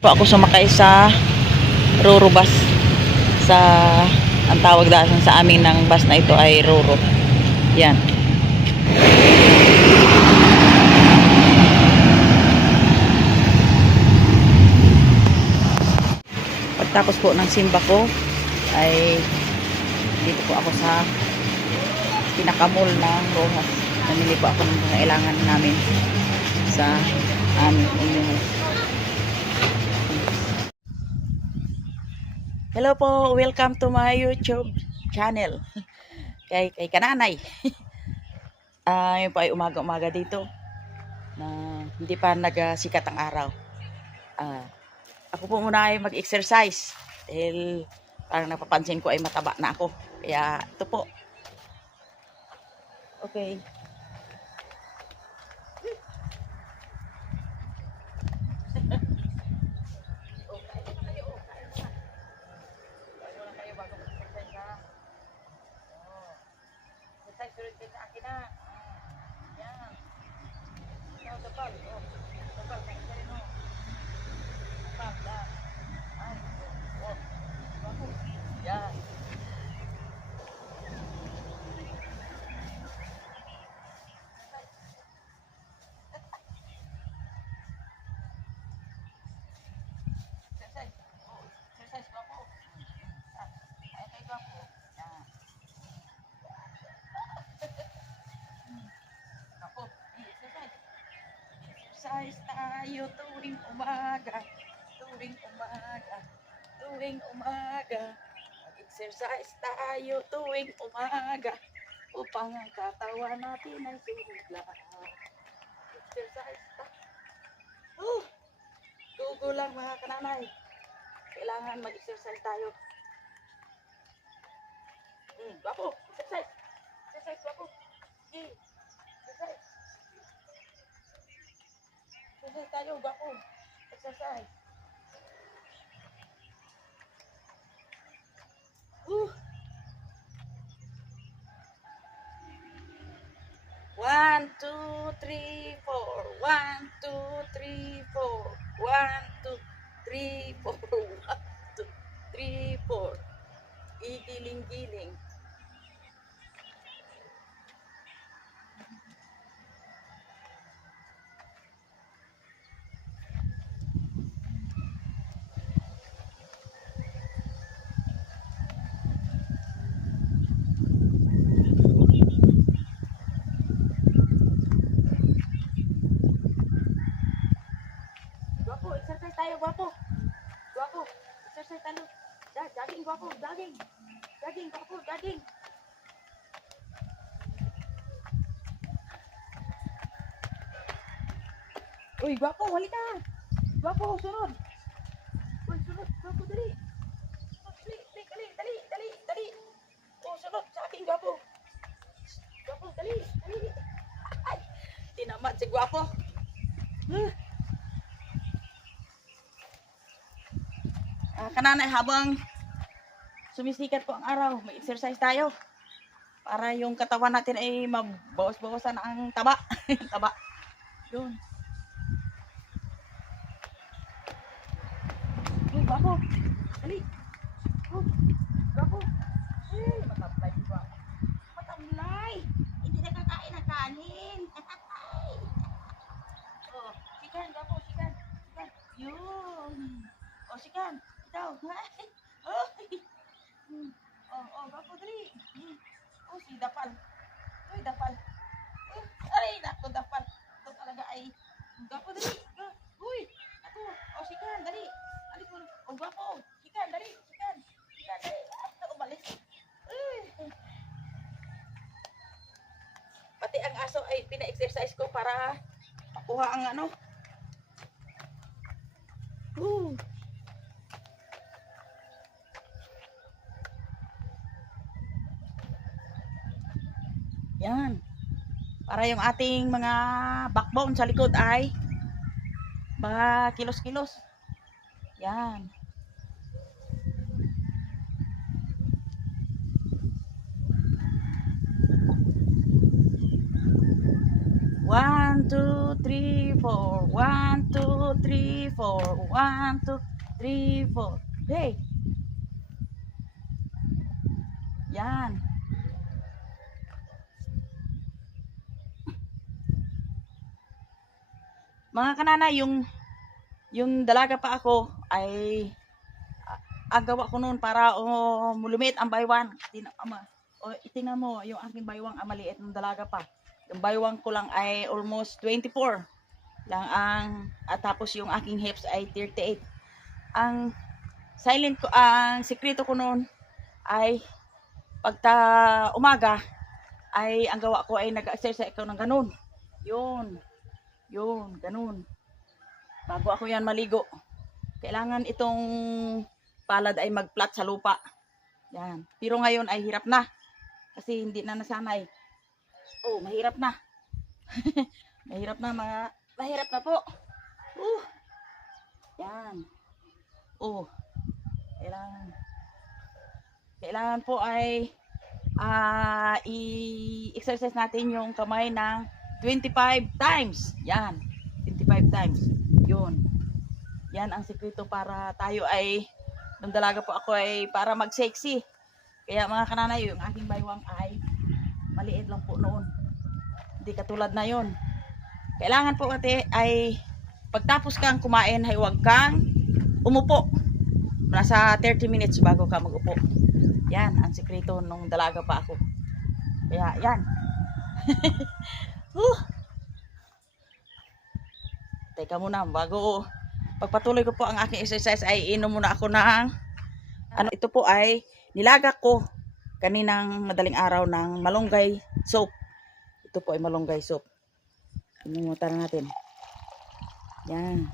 Po ako sumakay sa Roro bus. Sa ang tawag dahil sa amin ng bus na ito ay Roro. Yan. Pagtapos po ng simba ko ay dito po ako sa pinakamall ng Rojas. Namili po ako ng kailangan namin sa aming inyong. Hello po, welcome to my YouTube channel. Kay Kananay. Yun po ay umaga-umaga dito na hindi pa nagsikat ang araw. Ako po muna ay mag-exercise dahil parang napapansin ko ay mataba na ako. Kaya ito po. Okay. Exercise tayo tuwing umaga, tuwing umaga, tuwing umaga. Mag-exercise tayo tuwing umaga upang ang katawan natin ay sumigla. Exercise tayo. Dugo lang mga kananay. Kailangan mag-exercise tayo. Bapo, exercise. Exercise, bapo. Exercise. Exercise tayo, bapo. Exercise. One, two, three, four. 1, 2, 3, 4. 1, 2, 3, 4. 1, 2, 3, 4. Igiling-giling. Guwapo, exercise tayo, guwapo. Guwapo, exercise tayo. Jogging, guwapo, jogging. Jogging, guwapo, jogging. Uy, guwapo, halika. Guwapo, sunod. Uy, sunod, guwapo, dali. Dali. Oh, sunod sa akin, guwapo. Guwapo, dali. Ay, tinamad si guwapo. Kananay, habang sumisikat po ang araw, may exercise tayo para yung katawan natin ay mabawas-bawasan ang taba. Taba. Yun. Guwapo. Dali. Guwapo. Matablay ko. Matablay. Hindi nakakain ng kanin. Sikan, guwapo, sikan. Yun. Sikan. Ikaw. Guwapo, dali. Si Dapal. Uy, Dapal. Aray, naku, Dapal. Ito talaga ay guwapo, dali. Uy, ako. Sikan, dali. Guwapo. Sikan, dali. Sikan, dali. Umalis. Pati ang aso ay pina-exercise ko para makuha ang ano. Yan. Para yung ating mga backbone sa likod ay kilos-kilos. Yan. 1, 2, 3, 4. 1, 2, 3, 4. 1, 2, 3, 4. Hey! Yan. Mga kanana, yung dalaga pa ako ay ang gawa ko noon para lumit ang baywang. Tingnan mo yung aking baywang ang maliit ng dalaga pa. Yung baywang ko lang ay almost 24 lang at tapos yung aking hips ay 38. Ang sikreto ko noon ay pagta umaga ay ang gawa ko ay nag-exercise ako ng ganun. Yun, ganun. Bago ako yan maligo, kailangan itong palad ay mag-flat sa lupa. Yan. Pero ngayon ay hirap na. Kasi hindi na nasanay. Oh, mahirap na. Mahirap na po. Yan. Oh. Kailangan po ay i-exercise natin yung kamay ng 25 times. Yan. 25 times. Yun. Yan ang sikreto para tayo ay, nung dalaga po ako ay para mag-sexy. Kaya mga kananay, yung aking baywang ay maliit lang po noon. Hindi katulad na yon. Kailangan po ate ay pagtapos kang kumain ay huwag kang umupo. Nasa 30 minutes bago ka mag-upo. Yan ang sikreto nung dalaga pa ako. Kaya yan. Teka muna, bago pagpatuloy ko po ang aking exercise ay inom muna ako ng ito po ay nilagak ko kaninang madaling araw ng malunggay soap. Ito po ay malunggay soap. Inumutan natin. Yan.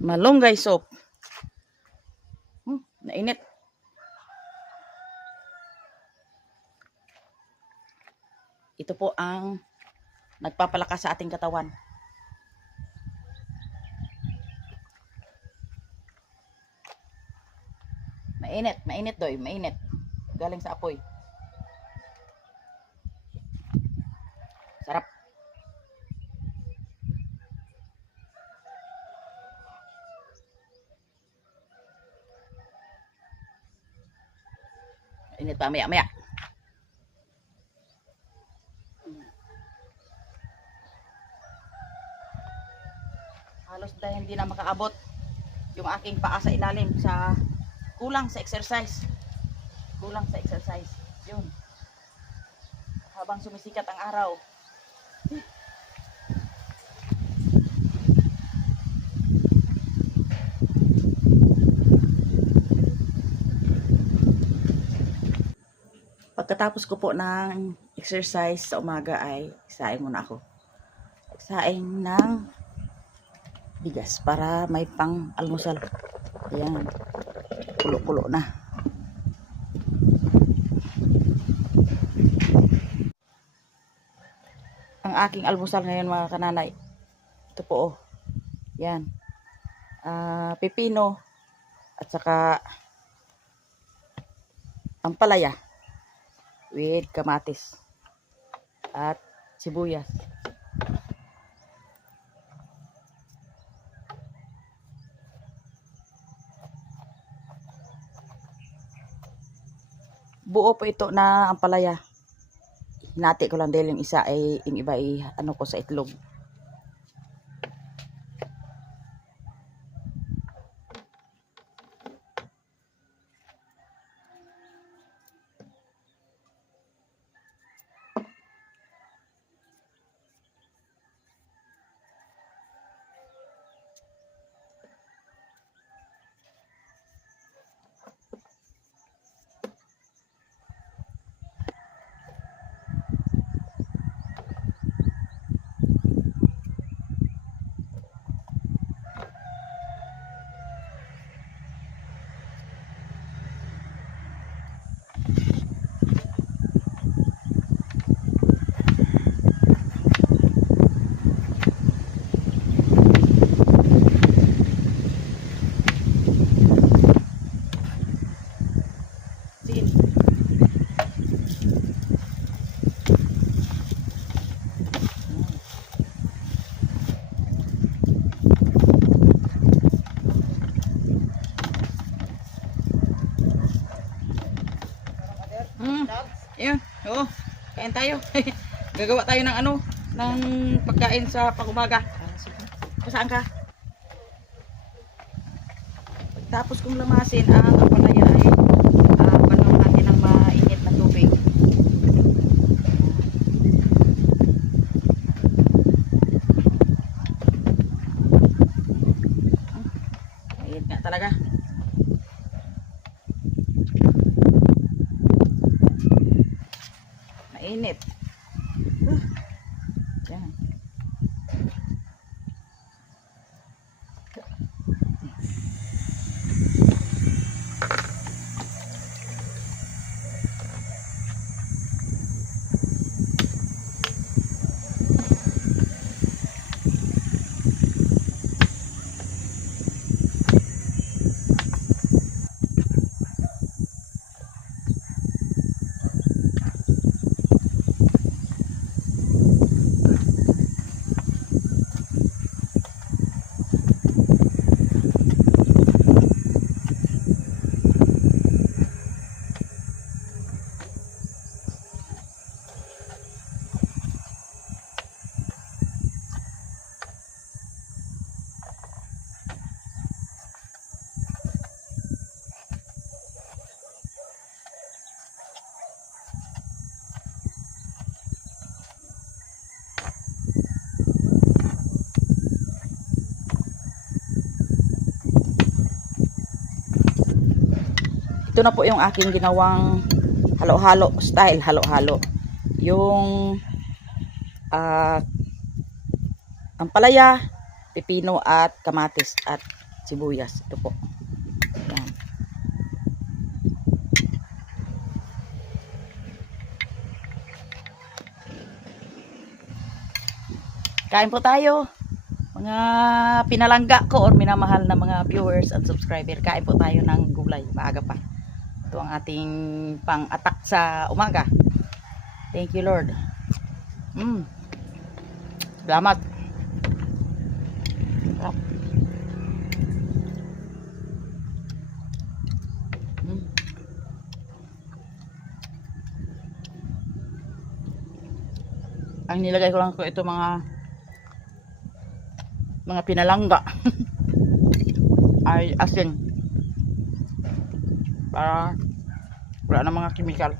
Malunggay soap. Nainit. Ito po ang nagpapalakas sa ating katawan. Mainit doy, mainit. Galing sa apoy. Sarap. Init pa maya. Halos dahil hindi na makaabot yung aking paa sa ilalim sa kulang sa exercise. Yun. Habang sumisikat ang araw. Pagkatapos ko po ng exercise sa umaga ay saing muna ako. Saing ng bigas para may pang almusal. Ayan. Kulo-kulo na. Ang aking almusal ngayon mga kananay. Ito po oh. Yan. Pipino at saka ampalaya with kamatis at sibuyas. Buo po ito na ampalaya. Hinati ko lang dahil yung isa ay yung iba ay ano ko sa itlog. kain tayo. Gagawa tayo ng ano, ng pagkain sa pag-umaga. Saan ka? Tapos kung lamasin ang ampalaya ay panahon natin ng mainit na tubig. Mainit nga talaga. Mainit. Yan. Ito na po yung aking ginawang halo-halo style, halo-halo. Yung ampalaya, pipino at kamatis at sibuyas. Ito po. Yan. Kain po tayo. Mga pinalangga ko or minamahal na mga viewers at subscriber. Kain po tayo ng gulay. Maaga pa. Ito ang ating pang-atak sa umaga. Thank you, Lord. Salamat. Ang nilagay ko lang ko ito mga pinalangga ay asin para wala na mga chemical.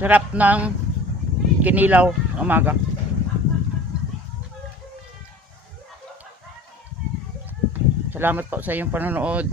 Sarap ng kinilaw umaga. Salamat po sa iyong panonood.